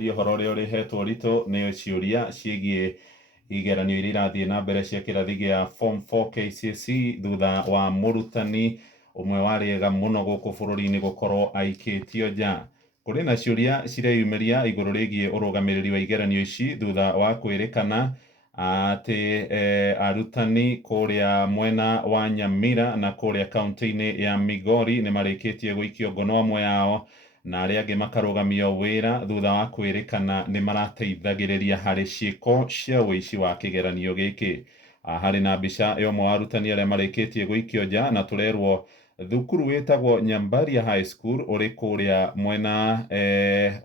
Ũhoro ũrĩa ũrehetwo ritũ nĩ ciũria ciĩgiĩ igeranio iria irathiĩ na mbere cia kĩrathi gĩa Form 4 KCSE thutha wa mũrutani ũmwe wa rĩega mũno gũkũ bũrũri-inĩ gũkorwo aikĩtio nja. Kũrĩ na ciũria cireyumĩria igũrũ rĩgiĩ ũrũgamĩrĩri wa igeranio ici thutha wa kwĩrĩkana atĩ arutani kũrĩa mwena wa Nyamira na kũrĩa kaunti-inĩ ya Migori nĩ marĩkĩtie gũikio ngono amwe yao na arĩa angĩ makarũgamio wĩra thutha wa kwĩrĩkana nĩ marateithagĩrĩria harĩ ciĩko cia ũici wa kĩgeranio gĩkĩ. Harĩ na mbica ya ũmwe wa arutani arĩa marĩkĩtie gũikio nja na tũrerwo thukuru wĩtagwo Nyambaria High School ũrĩ kũrĩa mwena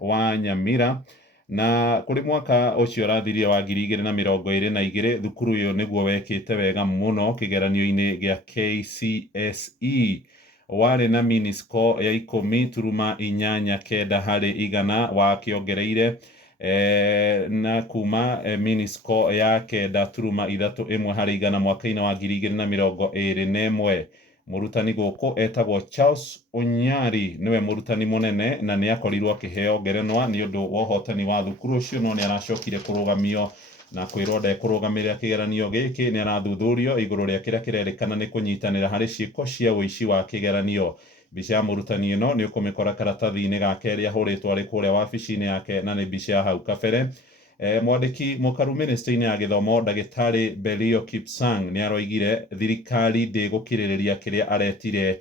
wa Nyamira, na kũrĩ mwaka ũcio ũrathirire wa 2022 thukuru ũyũ nĩguo wekĩte wega mũno kĩgeranio-inĩ gĩa KCSE. Warĩ na mini-score ya 10.89 harĩ igana wakĩongereire na kuma mini-score ya 9.31 harĩ igana mwaka-inĩ wa 2021. Mũrutani gũkũ etagwo Charles Onyari, nĩwe mũrutani mũnene na nĩ akorirwo akĩheo ngerenwa nĩ ũndũ wa ũhotani wa thukuru ũcio, no nĩ aracokire kũrũgamio na kwĩrwo ndekũrũgamĩrĩra kĩgeranio gĩkĩ. Nĩ arathuthurio igũrũ rĩa kĩrĩa kĩrerĩkana nĩ kũnyitanĩra harĩ ciĩko cia ũici wa kĩgeranio. Mbica ya mũrutani ĩno nĩ ũkũmĩkora karatathi-inĩ gake rĩa hũrĩtwo arĩ kũrĩa wabici-inĩ yake na nĩ mbica ya hau kabere. Mwandĩki mũkaru mĩnĩsta-inĩ ya gĩthomo ndagĩtarĩ Belio Kipsang nĩ aroigire thirikari ndĩgũkirĩrĩria kĩrĩa aretire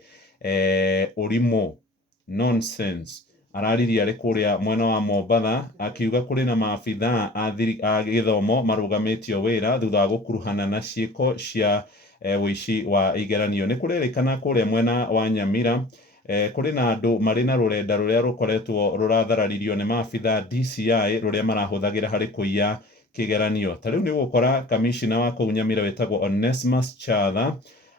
ũrimũ nonsense. Araririe arĩ kũrĩa mwena wa Mombatha akiuga kũrĩ na maabithaa a gĩthomo marũgamĩtio wĩra thutha wa gũkuruhana na ciĩko cia ũici wa igeranio. Nĩ kũrerĩkana kũrĩa mwena wa Nyamira kũrĩ na andũ marĩ na rũrenda rũrĩa rũkoretwo rũrathararirio nĩ maabithaa DCI rũrĩa marahũthagĩra harĩ kũiya kĩgeranio. Ta rĩu nĩ ũgũkora kamishina wa kũu Nyamira wĩtagwo Onesmus Chatha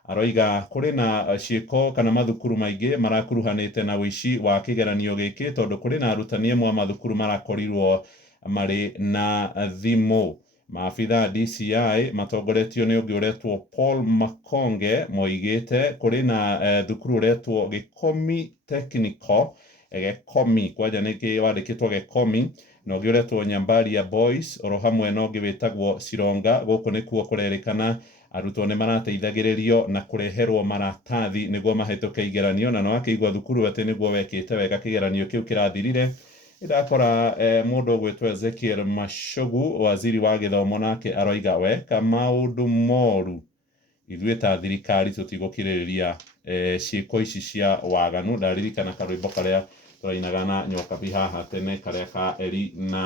aroiga kũrĩ na ciĩko kana mathukuru maingĩ marakuruhanĩte na ũici wa kĩgeranio gĩkĩ, tondũ kũrĩ na arutani amwe a mathukuru marakorirwo marĩ na thimũ. Maabithaa DCI matongoretio nĩ ũngĩ ũretwo Paul Makonge moigĩte kũrĩ na thukuru ũretwo Gĩkomi Technical, Gĩkomi kwanja nĩkĩ wandĩkĩtwo Gĩkomi, na ũngĩ ũretwo Nyambaria Boys, oro hamwe na ũngĩ wĩtagwo Cironga. Gũkũ nĩkuo kũrerĩkana arutwo nĩ marateithagĩrĩrio na kũreherwo maratathi nĩguo mahĩtũke igeranio, na nĩ wakĩigua thukuru atĩ nĩguo wekĩte wega kĩgeranio kĩu kĩrathirire. Ndakora mũndũ ũgwĩtwo Ezekiel Machogu, waziri wa gĩthomo, nake aroiga weka maũndũ moru ithuĩ ta thirikari tũtigũkirĩrĩria ciĩko ici cia waganu. Ndaririkana karwĩmbo karĩa tũrainaga na Nyokabi haha tene karĩa ka Eri na